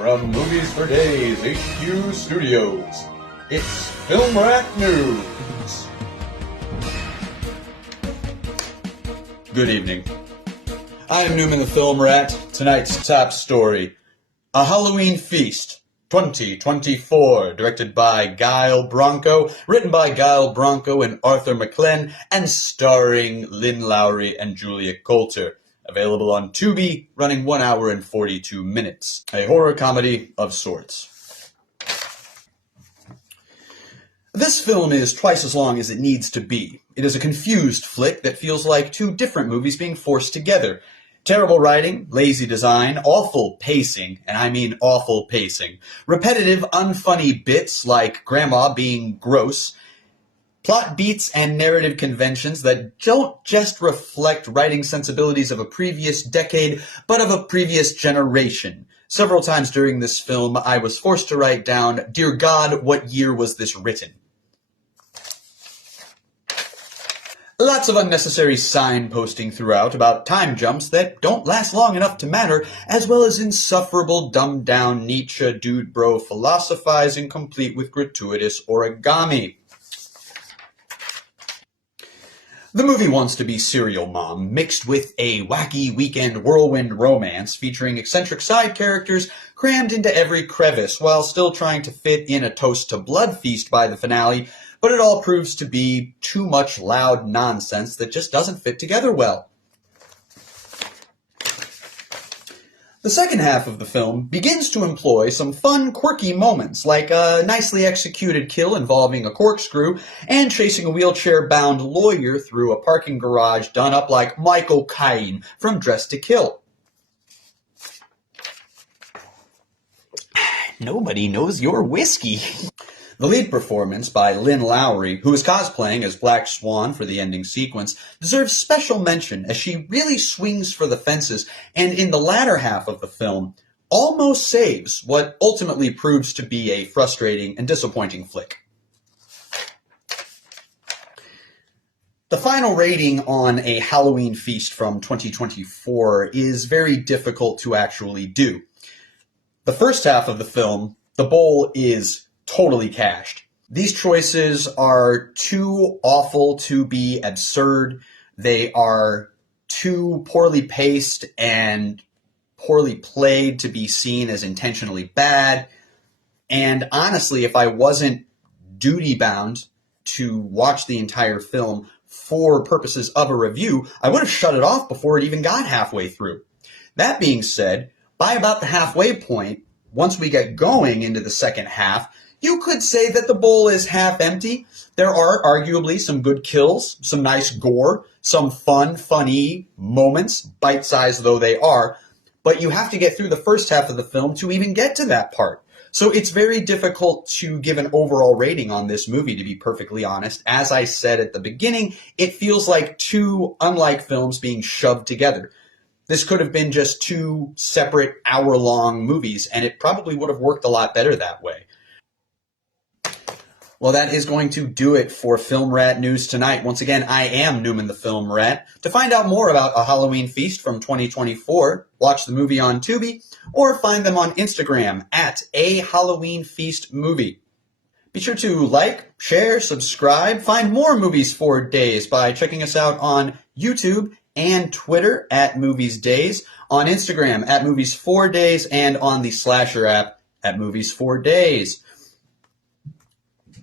From Movies for Days HQ Studios, it's Film Rat News. Good evening. I'm Newman the Film Rat. Tonight's top story, A Halloween Feast, 2024, directed by Guile Branco, written by Guile Branco and Arthur McLean, and starring Lynn, Lowry, and Julia Coulter. Available on Tubi, running 1 hour and 42 minutes. A horror comedy of sorts. This film is twice as long as it needs to be. It is a confused flick that feels like two different movies being forced together. Terrible writing, lazy design, awful pacing, and I mean awful pacing. Repetitive, unfunny bits like Grandma being gross. Plot beats and narrative conventions that don't just reflect writing sensibilities of a previous decade, but of a previous generation. Several times during this film, I was forced to write down, "Dear God, what year was this written?" Lots of unnecessary signposting throughout about time jumps that don't last long enough to matter, as well as insufferable dumbed-down Nietzsche dude bro philosophizing complete with gratuitous origami. The movie wants to be Serial Mom, mixed with a wacky weekend whirlwind romance featuring eccentric side characters crammed into every crevice while still trying to fit in a toast to blood feast by the finale, but it all proves to be too much loud nonsense that just doesn't fit together well. The second half of the film begins to employ some fun, quirky moments, like a nicely executed kill involving a corkscrew and chasing a wheelchair-bound lawyer through a parking garage done up like Michael Caine from Dressed to Kill. Nobody knows your whiskey. The lead performance by Lynn Lowry, who is cosplaying as Black Swan for the ending sequence, deserves special mention as she really swings for the fences and in the latter half of the film almost saves what ultimately proves to be a frustrating and disappointing flick. The final rating on A Halloween Feast from 2024 is very difficult to actually do. The first half of the film, the bowl is totally cashed. These choices are too awful to be absurd. They are too poorly paced and poorly played to be seen as intentionally bad. And honestly, if I wasn't duty-bound to watch the entire film for purposes of a review, I would have shut it off before it even got halfway through. That being said, by about the halfway point, once we get going into the second half, you could say that the bowl is half empty. There are arguably some good kills, some nice gore, some funny moments, bite-sized though they are, but you have to get through the first half of the film to even get to that part. So it's very difficult to give an overall rating on this movie, to be perfectly honest. As I said at the beginning, it feels like two unlike films being shoved together. This could have been just two separate hour-long movies, and it probably would have worked a lot better that way. Well, that is going to do it for Film Rat News tonight. Once again, I am Newman the Film Rat. To find out more about A Halloween Feast from 2024, watch the movie on Tubi, or find them on Instagram at A Halloween Feast Movie. Be sure to like, share, subscribe, find more Movies for Days by checking us out on YouTube and Twitter at Movies Days, on Instagram at Movies 4 Days, and on the Slasher app at Movies 4 Days.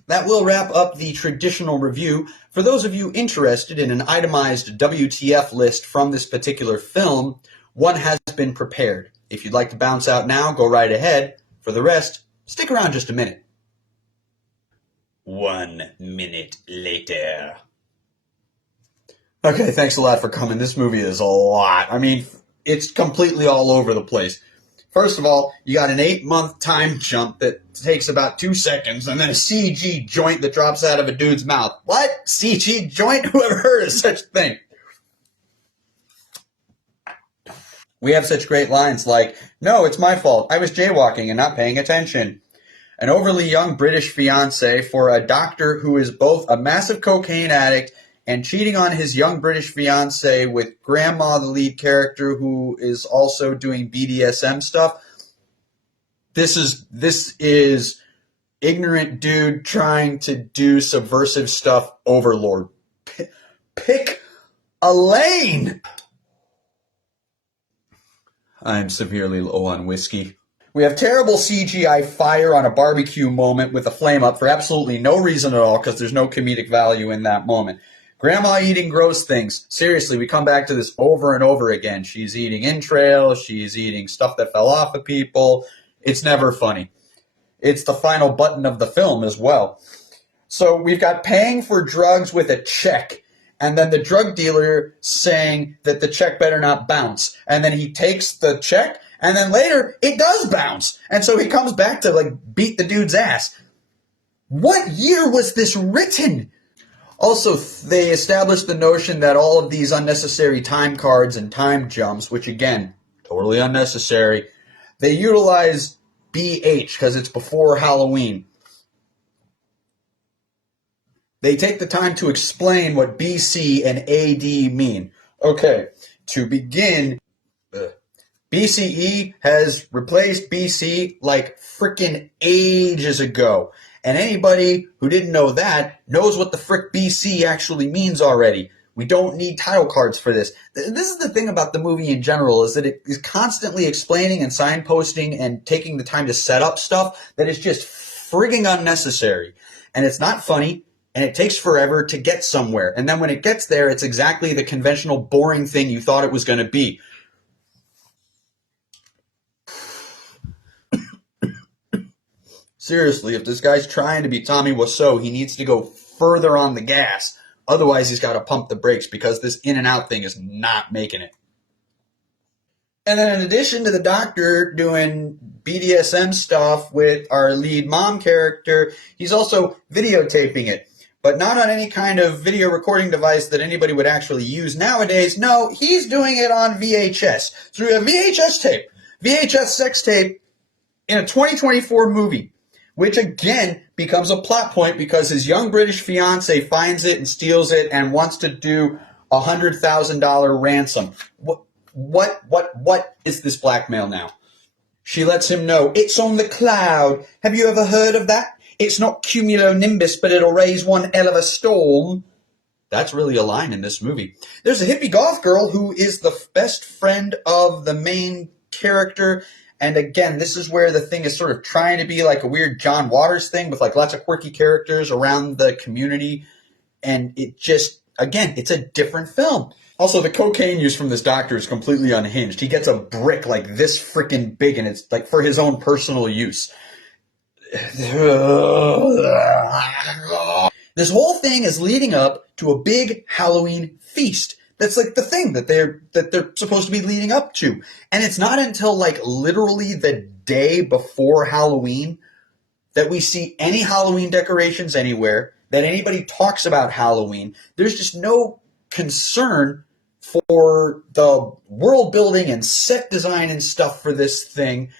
That will wrap up the traditional review. For those of you interested in an itemized WTF list from this particular film, one has been prepared. If you'd like to bounce out now, go right ahead. For the rest, stick around just a minute. 1 minute later. Okay, thanks a lot for coming. This movie is a lot. I mean, it's completely all over the place. First of all, you got an 8-month time jump that takes about 2 seconds, and then a CG joint that drops out of a dude's mouth. What? CG joint? Who ever heard of such a thing? We have such great lines like, "No, it's my fault. I was jaywalking and not paying attention." An overly young British fiancé for a doctor who is both a massive cocaine addict and cheating on his young British fiancée with Grandma, the lead character, who is also doing BDSM stuff. This is ignorant dude trying to do subversive stuff. Overlord. Pick a lane. I'm severely low on whiskey. We have terrible CGI fire on a barbecue moment with a flame up for absolutely no reason at all because there's no comedic value in that moment. Grandma eating gross things. Seriously, we come back to this over and over again. She's eating entrails. She's eating stuff that fell off of people. It's never funny. It's the final button of the film as well. So we've got paying for drugs with a check, and then the drug dealer saying that the check better not bounce. And then he takes the check, and then later it does bounce. And so he comes back to like beat the dude's ass. What year was this written? Also, they established the notion that all of these unnecessary time cards and time jumps, which again, totally unnecessary, they utilize BH because it's before Halloween. They take the time to explain what BC and AD mean. Okay, to begin, BCE has replaced BC like frickin' ages ago. And anybody who didn't know that knows what the frick BC actually means already. We don't need title cards for this. This is the thing about the movie in general, is that it is constantly explaining and signposting and taking the time to set up stuff that is just frigging unnecessary. And it's not funny, and it takes forever to get somewhere. And then when it gets there, it's exactly the conventional boring thing you thought it was going to be. Seriously, if this guy's trying to be Tommy Wiseau, he needs to go further on the gas. Otherwise, he's got to pump the brakes because this in and out thing is not making it. And then in addition to the doctor doing BDSM stuff with our lead mom character, he's also videotaping it. But not on any kind of video recording device that anybody would actually use nowadays. No, he's doing it on VHS. Through a VHS tape. VHS sex tape in a 2024 movie. Which again becomes a plot point because his young British fiance finds it and steals it and wants to do a $100,000 ransom. What is this blackmail now? She lets him know, it's on the cloud. Have you ever heard of that? It's not cumulonimbus, but it'll raise one hell of a storm. That's really a line in this movie. There's a hippie goth girl who is the best friend of the main character. And again, this is where the thing is sort of trying to be like a weird John Waters thing with like lots of quirky characters around the community. And it just, again, it's a different film. Also, the cocaine use from this doctor is completely unhinged. He gets a brick like this freaking big, and it's like for his own personal use. This whole thing is leading up to a big Halloween feast. That's like the thing that they're supposed to be leading up to. And it's not until like literally the day before Halloween that we see any Halloween decorations anywhere, that anybody talks about Halloween. There's just no concern for the world building and set design and stuff for this thing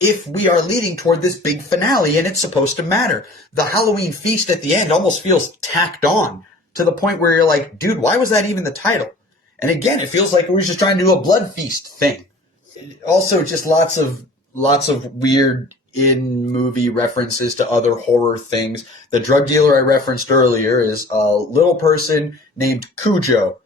if we are leading toward this big finale and it's supposed to matter. The Halloween feast at the end almost feels tacked on. To the point where you're like, dude, why was that even the title? And again, it feels like we were just trying to do a blood feast thing. Also, just lots of weird in-movie references to other horror things. The drug dealer I referenced earlier is a little person named Cujo.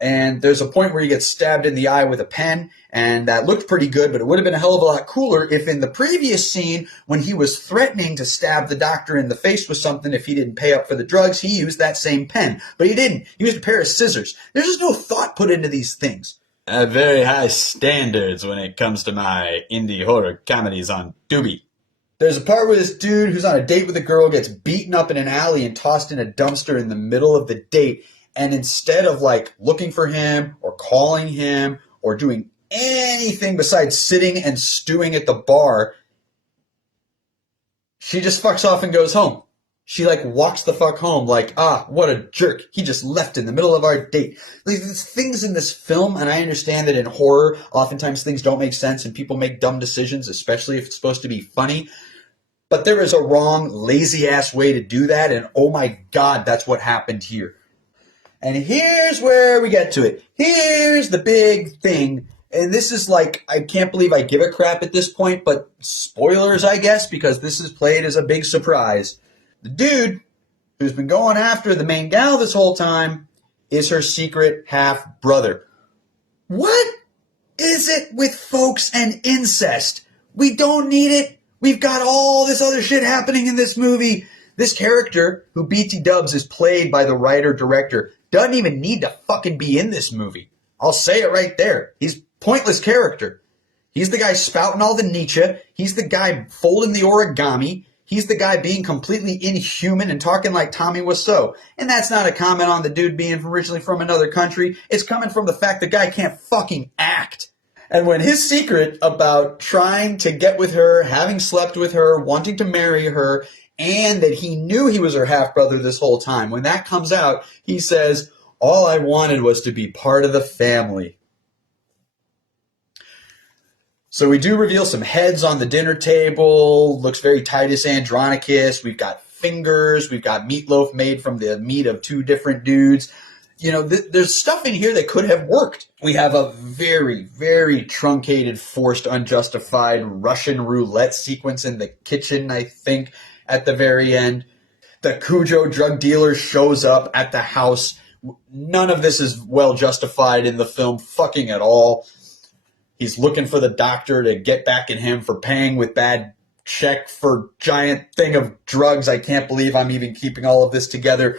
And there's a point where he gets stabbed in the eye with a pen, and that looked pretty good, but it would have been a hell of a lot cooler if in the previous scene, when he was threatening to stab the doctor in the face with something if he didn't pay up for the drugs, he used that same pen. But he didn't. He used a pair of scissors. There's just no thought put into these things. I have very high standards when it comes to my indie horror comedies on Tubi. There's a part where this dude who's on a date with a girl gets beaten up in an alley and tossed in a dumpster in the middle of the date. And instead of like looking for him or calling him or doing anything besides sitting and stewing at the bar, she just fucks off and goes home. She like walks the fuck home like, what a jerk. He just left in the middle of our date. Like, there's things in this film, and I understand that in horror, oftentimes things don't make sense and people make dumb decisions, especially if it's supposed to be funny. But there is a wrong, lazy-ass way to do that, and oh my God, that's what happened here. And here's where we get to it. Here's the big thing. and this is like, I can't believe I give a crap at this point, but spoilers, I guess, because this is played as a big surprise. The dude who's been going after the main gal this whole time is her secret half-brother. What is it with folks and incest? We don't need it. We've got all this other shit happening in this movie. This character, who BT Dubs is played by the writer-director, doesn't even need to fucking be in this movie. I'll say it right there. He's a pointless character. He's the guy spouting all the Nietzsche. He's the guy folding the origami. He's the guy being completely inhuman and talking like Tommy Wiseau. And that's not a comment on the dude being originally from another country. It's coming from the fact the guy can't fucking act. And when his secret about trying to get with her, having slept with her, wanting to marry her, and that he knew he was her half-brother this whole time, when that comes out, he says, all I wanted was to be part of the family. So we do reveal some heads on the dinner table. Looks very Titus Andronicus. We've got fingers. We've got meatloaf made from the meat of two different dudes. You know, there's stuff in here that could have worked. We have a very, very truncated, forced, unjustified Russian roulette sequence in the kitchen, I think, at the very end. The Cujo drug dealer shows up at the house. None of this is well justified in the film fucking at all. He's looking for the doctor to get back at him for paying with bad check for giant thing of drugs. I can't believe I'm even keeping all of this together.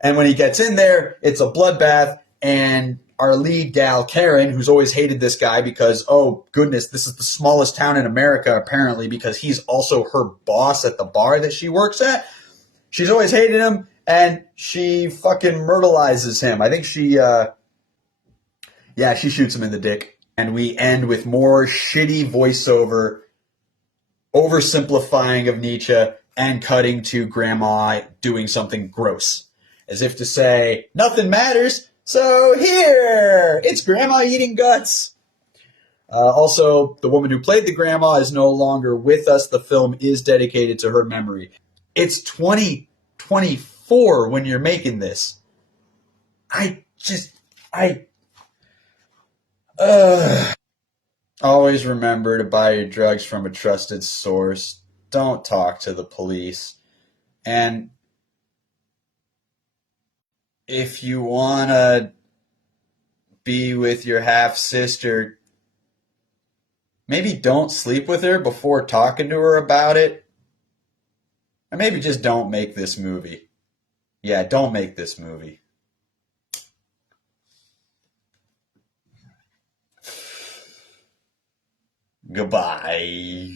And when he gets in there, it's a bloodbath, and our lead gal, Karen, who's always hated this guy because, oh goodness, this is the smallest town in America, apparently, because he's also her boss at the bar that she works at. She's always hated him, and she fucking myrtleizes him. I think she shoots him in the dick. And we end with more shitty voiceover, oversimplifying of Nietzsche, and cutting to Grandma doing something gross. As if to say, nothing matters, so here, it's Grandma eating guts. Also, the woman who played the grandma is no longer with us. The film is dedicated to her memory. It's 2024 when you're making this. Always remember to buy your drugs from a trusted source. Don't talk to the police. And if you want to be with your half-sister, maybe don't sleep with her before talking to her about it. Or maybe just don't make this movie. Yeah, don't make this movie. Goodbye.